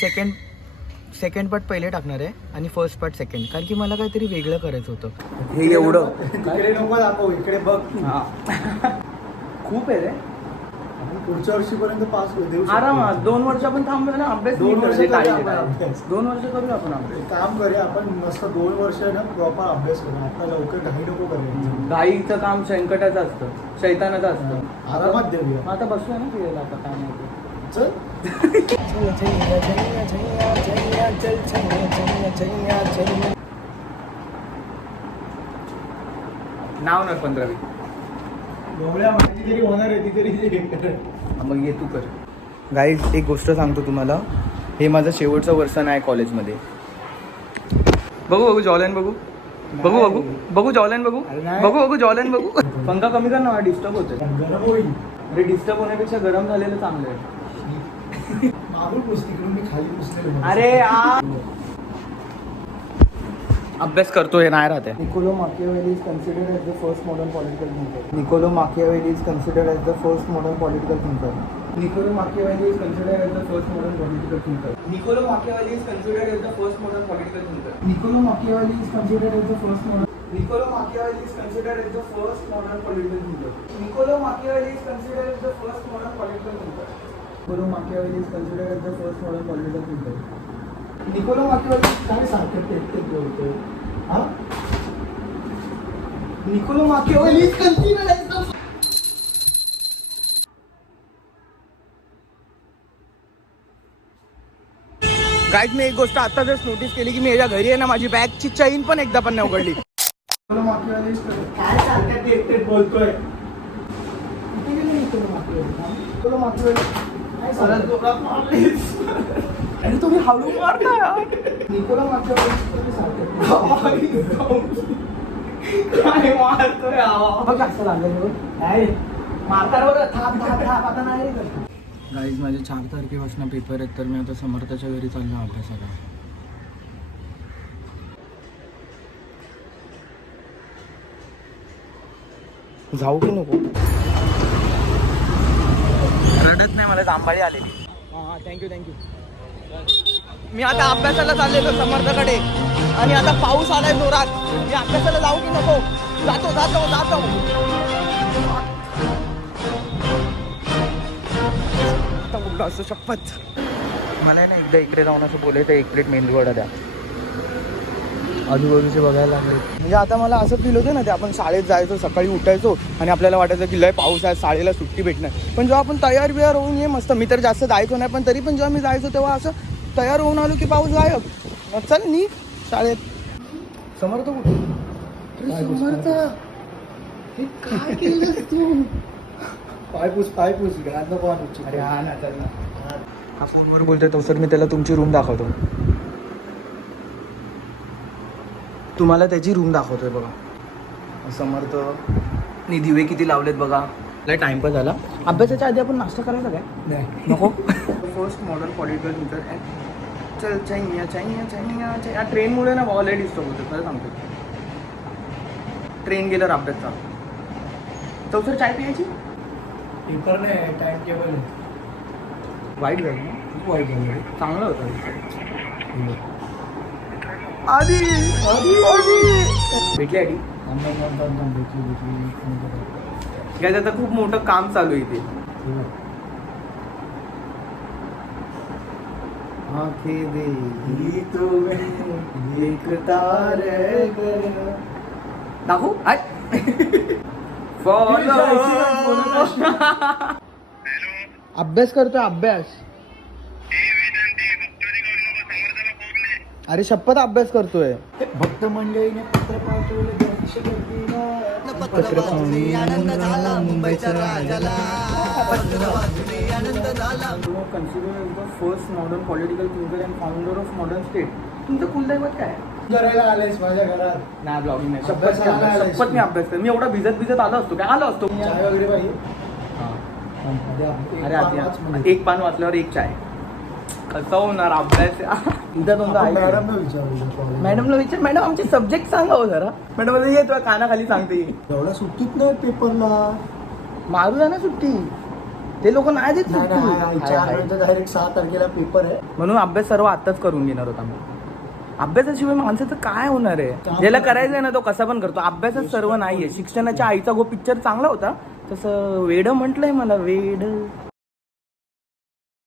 Second part पहिले टाकणार आहे आणि फर्स्ट पार्ट सेकंड, कारण की मला काहीतरी वेगळं करायचं होतं. हे एवढं इकडे नको दाखव, इकडे बघ. खूप आहे रे. पुढच्या वर्षीपर्यंत पास देऊ आरामात 2 वर्ष आपण थांबलो ना, अभ्यास 2 वर्ष करूया अभ्यास. 2 वर्ष करूया आपण अभ्यास. काम करूया आपण मस्त 2 वर्ष ना प्रॉपर अभ्यास करू. आता लवकर घाई नको करायचं. घाईचं काम संकटाचं असतं, शैतानाचं असतं. आरामात देऊया. मग आता बसूया ना फिरायला, आता काय नाही. चल. नाव ना 15वी. माझी तरी होणार आहे, ती तरी मग ये तू कर. गाईज एक गोष्ट सांगतो तुम्हाला, हे माझं शेवटचं वर्ष आहे कॉलेजमध्ये. बघू जॉलन बघू जॉलन बघू जॉलन बघू. पंखा कमी कर ना, डिस्टर्ब होतं. गरम होईल. अरे डिस्टर्ब होण्यापेक्षा गरम झालेलं चांगलं आहे. मागून पुस्तिकडून मी खाली पुसलेलं. अरे अभ्यास करतोय नाही राहते. Niccolo Machiavelli is considered as the first modern political thinker. Niccolo Machiavelli is considered as the first modern political thinker. Niccolo Machiavelli is considered as the first modern political thinker. Niccolo Machiavelli is considered as the first modern political thinker. Niccolo Machiavelli is considered as the first modern. Niccolo Machiavelli is considered as the first modern political thinker. Niccolo Machiavelli is considered as the first modern political thinker. Niccolo Machiavelli is considered as the first modern political thinker. Niccolo Machiavelli काय सारखं ते बोलतोय. हा? Niccolo Machiavelli is considered as the guys मी एक गोष्ट आता just notice केली की मी याच्या घरी आहे ना, माझी बॅगची चैन पण एकदा पण नाही उघडली. Niccolo Machiavelli is काय सारखं ते बोलतोय. किती गेले Niccolo Machiavelli? Niccolo Machiavelli काय सारखं अरे तुम्ही हळू मारता यार. Niccolo Machiavelli काय मारतोय बघ असं लागलं नाही मारता बरं. थाप आता नाही. गाईज माझे 4 तारखेपासून पेपर आहेत, तर मी आता समर्थाच्या घरी चाललो अभ्यासाला. जाऊ की नको? रडत नाही, मला जांभळी आलेली. हां थँक्यू. मी आता अभ्यासाला चाललेलो समर्थाकडे आणि आता पाऊस आलाय जोरात. मी अभ्यासाला जाऊ की नको? जातो. आता बोललो असं शपथ. मला ना एकदा इकडे जाऊन असं बोलायचं, 1 प्लेट मेंदू वडा द्या. आजूबाजूचे बघायला लागले. म्हणजे आता मला असं फील होतं ना, ते आपण शाळेत जायचो, सकाळी उठायचो आणि आपल्याला वाटायचं की लय पाऊस आहे, शाळेला सुट्टी भेटणार. पण जेव्हा आपण तयार बियार होऊन ये मस्त, मी तर जास्त जायचो नाही, पण तरी पण जेव्हा मी जायचो तेव्हा असं तयार होऊन आलो की पाऊस गायब. मग चल नी शाळेत. समर्थ कुठे? समर्थ हे काय केलंस तू? पाय पुस घरात नको आणू. अरे हा ना, चल ना. हा फोनवर बोलतोय तो, सर मी त्याला तुमची रूम दाखवतो. तुम्हाला त्याची रूम दाखवतोय बघा. समर्थ नी दिवे किती लावलेत बघा. लय टाइमपास झाला. अभ्यासाच्या आधी आपण नाश्ता करायचा काय? नाही नको. First modern political thinker. चल चाहिए. या ट्रेनमुळे ना ऑलरेडी डिस्टर्ब होतं, खरं सांगतो. ट्रेन गेल्यावर अभ्यास चालू. तो सर चाय प्यायची? पेपर नाही, टाइम टेबल आहे. वाईट झालं ना? खूप वाईट झालं. चांगलं होतं. आधी भेटली आधी काय, आता खूप मोठं काम चालू आहे इथे. आंखें दे तो देखता रह गया. दाखवू अभ्यास करतोय अभ्यास. अरे शपथ अभ्यास करतोय. भक्त मंडळीने पत्र पाठवले आनंद झाला मुंबईच्या राजाला. Consider the first modern political thinker and founder of modern state. तुमचं कुलदैवत काय? करायला आलेस माझ्या घरात? नाही ब्लॉगिंग नाही. अभ्यासाला आलायस शपथ मी अभ्यास कर. मी एवढा भिजत आलो असतो काय? आलो असतो. चाय वगैरे पाहिजे? अरे आधी 1 पान वाचल्यावर 1 चाय. कसं होणार अभ्यास? मॅडमला विचारू. मॅडमला विचार. मॅडम आमचे सब्जेक्ट सांगा हो जरा. मॅडम ये तुला कानाखाली सांगते. एवढा सुट्टीत नाही पेपरला. मारू द्या ना सुट्टी. ते लोक नाही देत नाही सुट्टी. नाही, हाय, हाय. 4 डायरेक्ट 6 तारखेला पेपर आहे. म्हणून अभ्यास सर्व आताच करून घेणार होता मी. अभ्यासाशिवाय माणसाचं काय होणार आहे? ज्याला करायचंय ना तो कसा पण करतो. अभ्यासच सर्व नाहीये. शिक्षणाच्या आईचा गो पिक्चर चांगला होता, तसं वेड म्हटलंय मला, वेड.